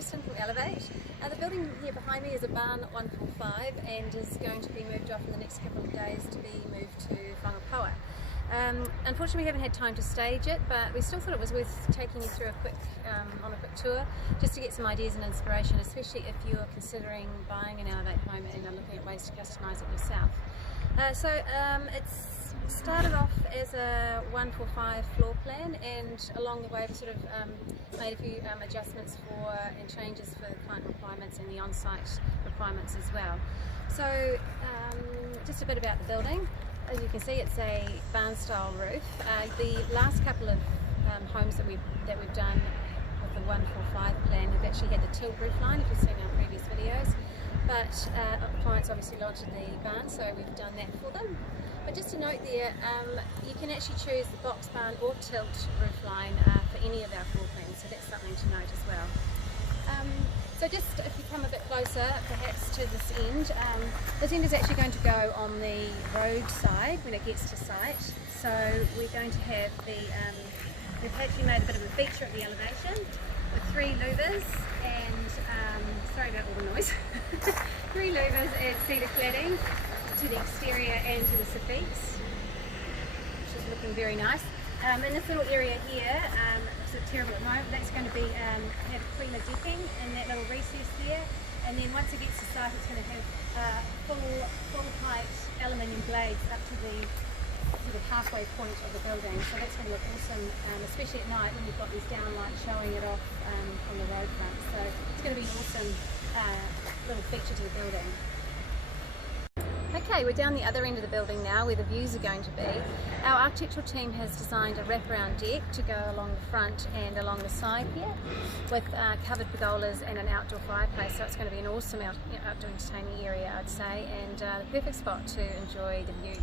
Kristen from Elevate. The building here behind me is a barn 145 and is going to be moved off in the next couple of days to be moved to Whangapoa. Unfortunately we haven't had time to stage it, but we still thought it was worth taking you through a quick tour just to get some ideas and inspiration, especially if you're considering buying an Elevate home and are looking at ways to customise it yourself. It's started off as a 145 floor plan, and along the way we sort of made a few adjustments and changes for client requirements and the on-site requirements as well. So just a bit about the building. As you can see, it's a barn style roof. The last couple of homes that we've done with the 145 plan have actually had the tilt roof line, if you've seen our previous videos, but clients obviously wanted the barn, so we've done that for them. But just to note there, you can actually choose the box barn or tilt roof line for any of our floor plans, so that's something to note as well. So just if you come a bit closer perhaps to this end is actually going to go on the road side when it gets to site. So we're going to have we've actually made a bit of a feature at the elevation with 3 louvers and, sorry about all the noise, 3 louvers and cedar cladding to the exterior and to the suffix, which is looking very nice. In this little area here, it's terrible at the moment, that's going to be have cleaner decking in that little recess there, and then once it gets to site it's going to have full height aluminium blades up to the halfway point of the building, so that's going to look awesome, especially at night when you've got these downlights showing it off from the road front. So it's going to be an awesome little feature to the building. Okay, we're down the other end of the building now where the views are going to be. Our architectural team has designed a wraparound deck to go along the front and along the side here with covered pergolas and an outdoor fireplace, so it's going to be an awesome outdoor entertaining area, I'd say, and the perfect spot to enjoy the views.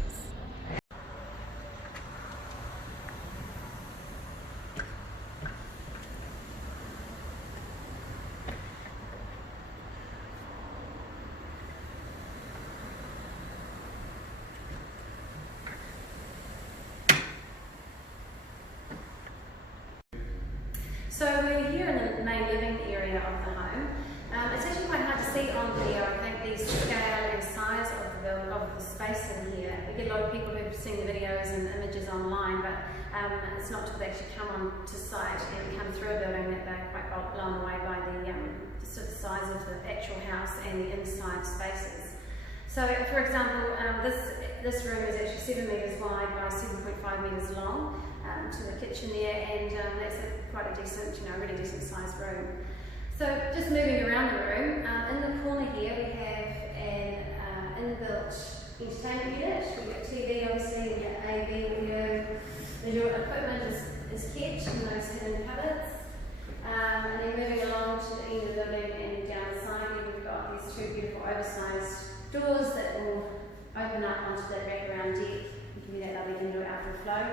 So we're here in the main living area of the home. It's actually quite hard to see on video, I think, the scale and size of the space in here. We get a lot of people who've seen the videos and the images online, but it's not until they actually come on to site and come through a building that they're quite blown away by the sort of size of the actual house and the inside spaces. So, for example, this room is actually 7 metres wide by 7.5 metres long to the kitchen there, and that's quite a decent, really decent sized room. So, just moving around the room, in the corner here we have an inbuilt entertainment unit. We've got TV, obviously, we've got AV, audio, visual equipment is kept in those hidden cupboards. And then moving along to the end of the building and down the side here, we've got these 2 beautiful oversized doors that will open up onto that wraparound deck and give you that lovely indoor-outdoor flow.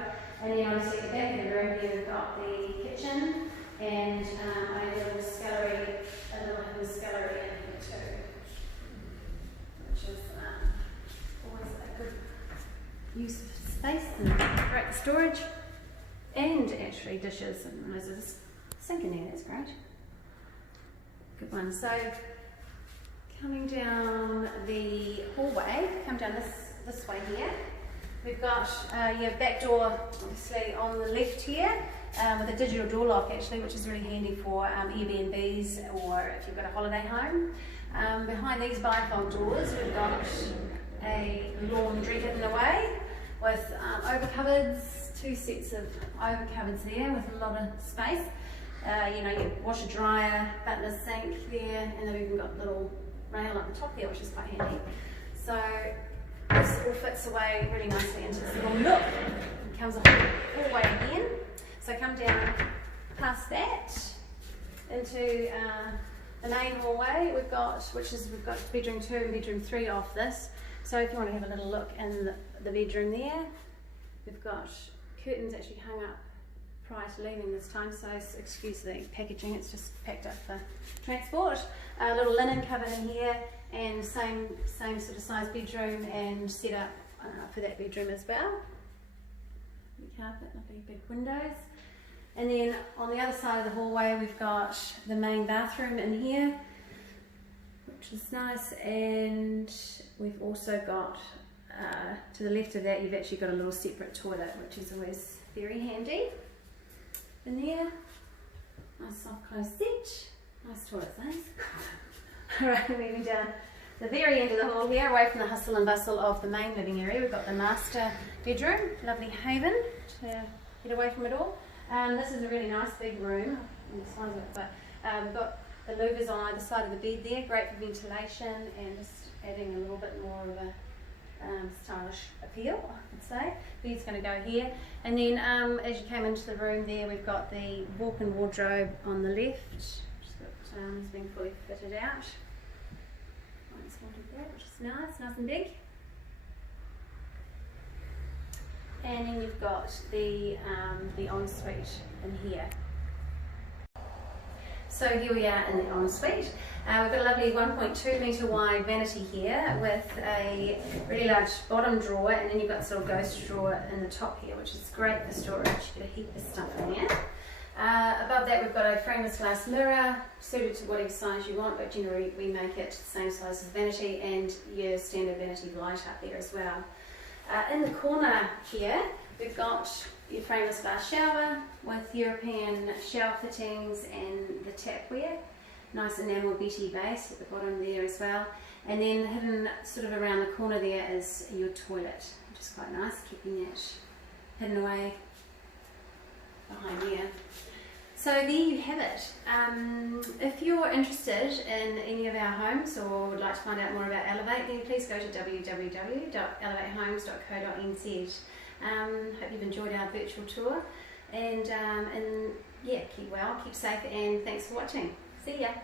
And then obviously at the back of the room here we've got the kitchen and a little scullery, in here too, which is always a good use of space and great storage, and actually dishes, and there's a sink in there, that's great. Good one. So coming down the hallway, come down this way here, we've got your back door obviously on the left here with a digital door lock actually, which is really handy for Airbnbs or if you've got a holiday home. Behind these bifold doors we've got a laundry hidden away with over cupboards, 2 sets of over cupboards there with a lot of space. Your washer dryer, butler sink there, and then we've even got a little rail up the top there, which is quite handy. So this all fits away really nicely into this little nook. It comes a hallway again. So come down past that into the main hallway we've got bedroom 2 and bedroom 3 off this. So if you want to have a little look in the bedroom there, we've got curtains actually hung up prior to leaving this time, so excuse the packaging, it's just packed up for transport. A little linen cupboard in here, and same sort of size bedroom and set up for that bedroom as well. Carpet, lovely big windows. And then on the other side of the hallway we've got the main bathroom in here, which is nice, and we've also got to the left of that you've actually got a little separate toilet, which is always very handy in there. Nice soft closed seat, nice toilet size. Alright, moving down the very end of the hall here, away from the hustle and bustle of the main living area, we've got the master bedroom, lovely haven to get away from it all. This is a really nice big room, this one's but we've got the louvers on either side of the bed there, great for ventilation and just adding a little bit more of a stylish appeal, I would say. Bed's going to go here, and then as you came into the room there, we've got the walk-in wardrobe on the left, it's been fully fitted out. Which is nice and big. And then you've got the ensuite in here. So here we are in the ensuite. We've got a lovely 1.2 metre wide vanity here with a really large bottom drawer, and then you've got this little ghost drawer in the top here, which is great for storage. You've got a heap of stuff in there. Above that we've got a frameless glass mirror suited to whatever size you want, but generally we make it the same size as vanity, and your standard vanity light up there as well. In the corner here we've got your frameless glass shower with European shower fittings and the tapware. Nice enamel Betty base at the bottom there as well. And then hidden sort of around the corner there is your toilet, which is quite nice, keeping that hidden away behind here. So there you have it. If you're interested in any of our homes or would like to find out more about Elevate, then please go to www.elevatehomes.co.nz. Hope you've enjoyed our virtual tour, and yeah, keep well, keep safe, and thanks for watching. See ya.